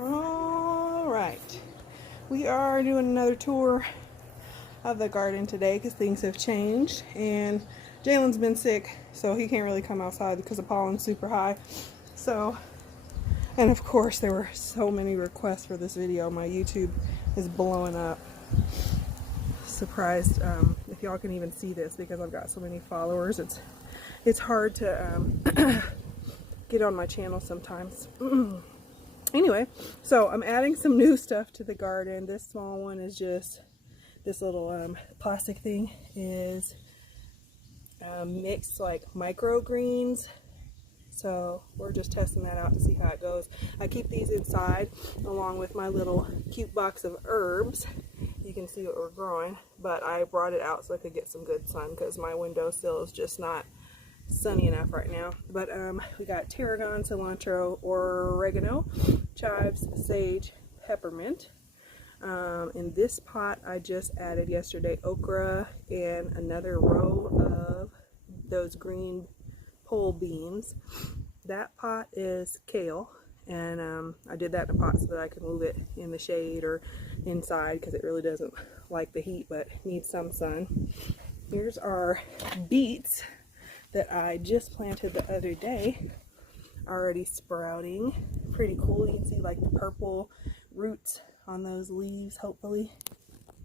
All right, we are doing another tour of the garden today because things have changed, and Jalen's been sick, so he can't really come outside because the pollen's super high. So, and of course there were so many requests for this video. My YouTube is blowing up. Surprised if y'all can even see this because I've got so many followers. It's hard to get on my channel sometimes. Anyway, so I'm adding some new stuff to the garden. This small one is just this little plastic thing is mixed like microgreens. So we're just testing that out to see how it goes. I keep these inside along with my little cute box of herbs. You can see what we're growing, but I brought it out so I could get some good sun because my windowsill is just not sunny enough right now. But we got tarragon, cilantro, oregano, chives, sage, peppermint. In this pot I just added yesterday okra and another row of those green pole beans. That pot is kale, and I did that in a pot so that I could move it in the shade or inside because it really doesn't like the heat but needs some sun. Here's our beets that I just planted the other day, already sprouting. Pretty cool. You can see like the purple roots on those leaves. Hopefully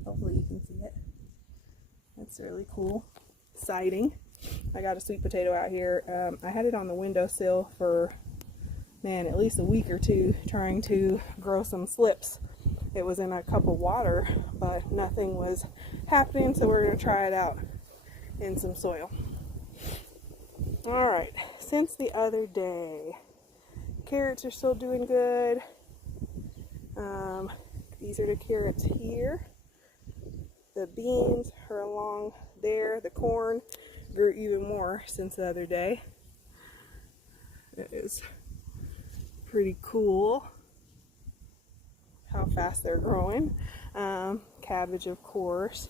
you can see it. That's really cool. Exciting. I got a sweet potato out here. I had it on the windowsill for, man, at least a week or two trying to grow some slips. It was in a cup of water, but nothing was happening, so we're going to try it out in some soil. Alright, since the other day, carrots are still doing good. These are the carrots here. The beans are along there. The corn grew even more since the other day. It is pretty cool how fast they're growing. Cabbage, of course.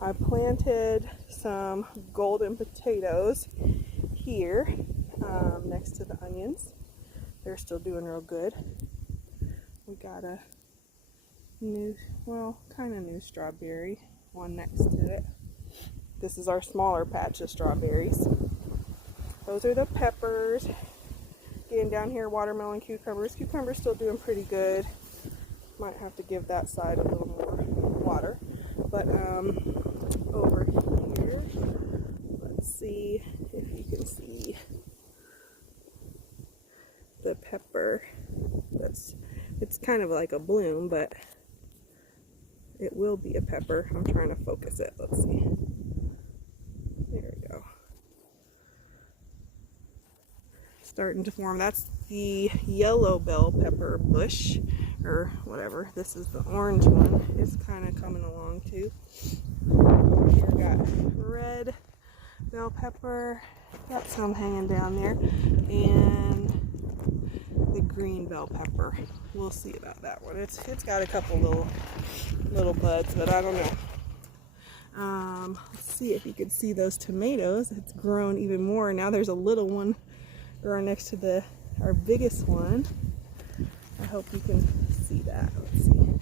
I planted some golden potatoes here next to the onions. They're still doing real good. We got a new, well, kind of new strawberry one next to it. This is our smaller patch of strawberries. Those are the peppers. Getting down here, watermelon, cucumbers. Cucumbers still doing pretty good. Might have to give that side a little more water. But over here, let's see if you can see the pepper. It's kind of like a bloom, but it will be a pepper. I'm trying to focus it. Let's see. There we go. Starting to form. That's the yellow bell pepper bush, or whatever. This is the orange one. It's kind of coming along too. Over here got red bell pepper. Got some hanging down there. And the green bell pepper. We'll see about that one. It's got a couple little buds, but I don't know. Let's see if you can see those tomatoes. It's grown even more. Now there's a little one growing next to our biggest one. I hope you can see that. Let's see.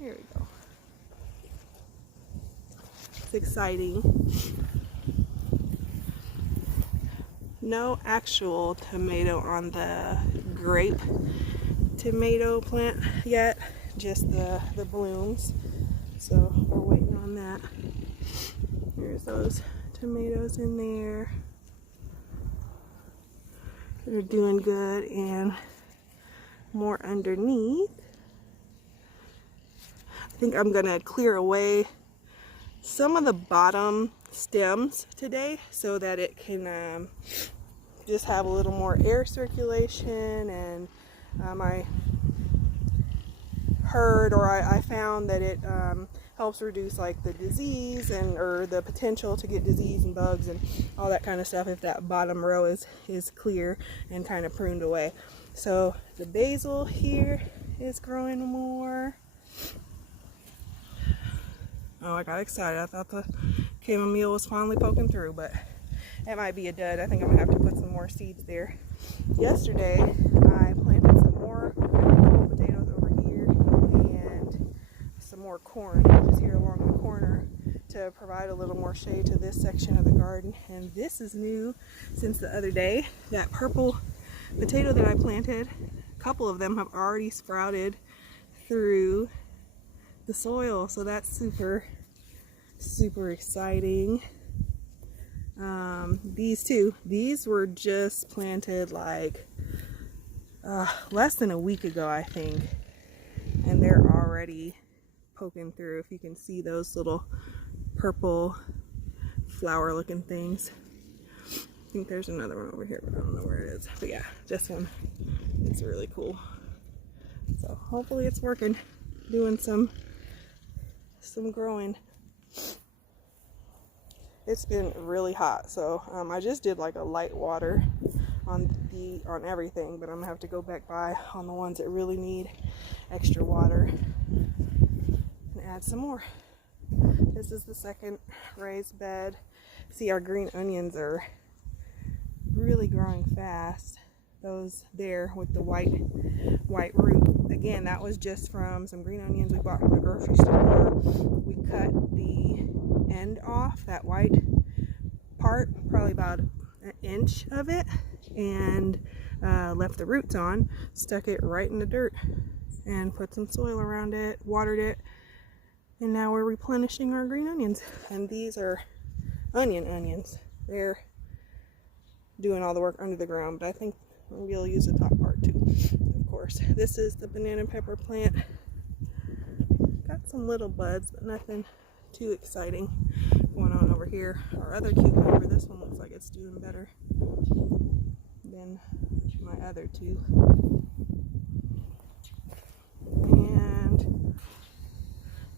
Here we go. It's exciting. No actual tomato on the grape tomato plant yet, just the blooms. So we're waiting on that. Here's those tomatoes in there. They're doing good, and more underneath. I think I'm gonna clear away some of the bottom stems today so that it can just have a little more air circulation. And I heard, or I found that it helps reduce like the disease or the potential to get disease and bugs and all that kind of stuff if that bottom row is clear and kind of pruned away. So the basil here is growing more. Oh, I got excited. I thought the chamomile was finally poking through, but it might be a dud. I think I'm gonna have to put some more seeds there. Yesterday I planted some more to provide a little more shade to this section of the garden. And this is new since the other day. That purple potato that I planted, a couple of them have already sprouted through the soil, so that's super exciting. These were just planted like less than a week ago, I think, and they're already poking through. If you can see those little purple flower looking things. I think there's another one over here, but I don't know where it is. But yeah, this one, it's really cool. So hopefully it's working, doing some growing. It's been really hot, so I just did like a light water on everything, but I'm gonna have to go back by on the ones that really need extra water and add some more. This is the second raised bed. See, our green onions are really growing fast. Those there with the white root. Again, that was just from some green onions we bought from the grocery store. We cut the end off, that white part, probably about an inch of it, and left the roots on, stuck it right in the dirt, and put some soil around it, watered it, and now we're replenishing our green onions. And these are onions. They're doing all the work under the ground, but I think we'll use the top part too, of course. This is the banana pepper plant. Got some little buds, but nothing too exciting going on over here. Our other cucumber, this one looks like it's doing better than my other two. And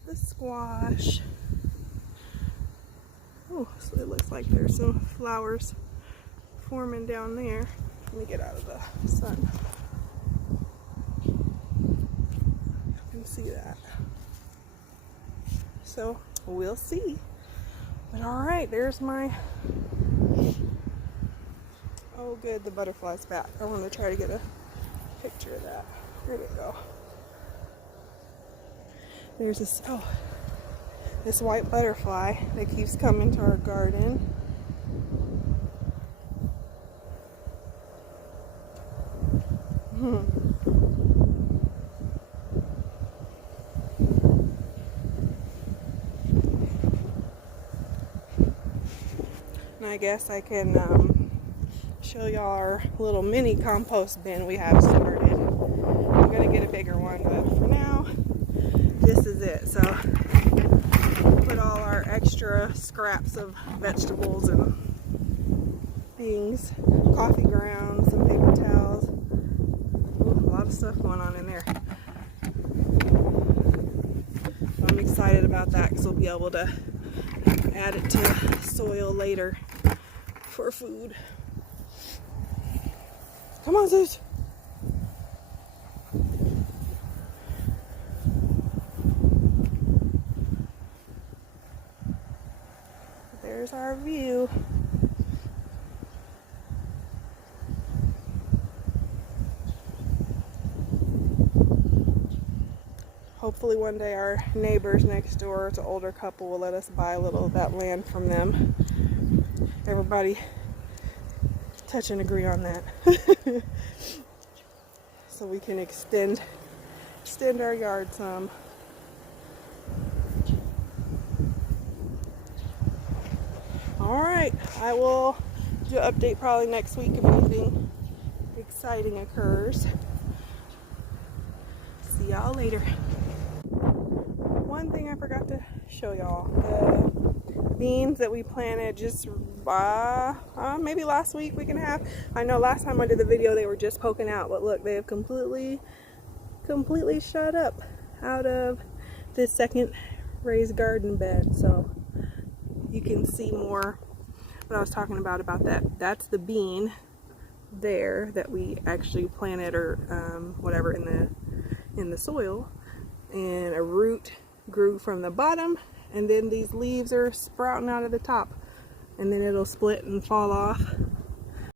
the squash. Oh, so it looks like there's some flowers forming down there. Let me get out of the sun. You can see that. So we'll see. But all right, there's my, oh good, the butterfly's back. I want to try to get a picture of that. Here we go. There's this, oh, this white butterfly that keeps coming to our garden. And I guess I can show y'all our little mini compost bin we have started. I'm gonna get a bigger one, but for now, this is it. So put all our extra scraps of vegetables and things, coffee grounds, some paper towels. Ooh, a lot of stuff going on in there. I'm excited about that because we'll be able to add it to soil later for food. Come on, Zeus. There's our view. Hopefully one day our neighbors next door, it's an older couple, will let us buy a little of that land from them. Everybody touch and agree on that. So we can extend our yard some. Alright, I will do an update probably next week if anything exciting occurs. See y'all later. One thing I forgot to show y'all, the beans that we planted just maybe last week and a half. I know last time I did the video they were just poking out, but look, they have completely shot up out of this second raised garden bed. So you can see more what I was talking about that. That's the bean there that we actually planted or whatever in the soil, and a root grew from the bottom, and then these leaves are sprouting out of the top, and then it'll split and fall off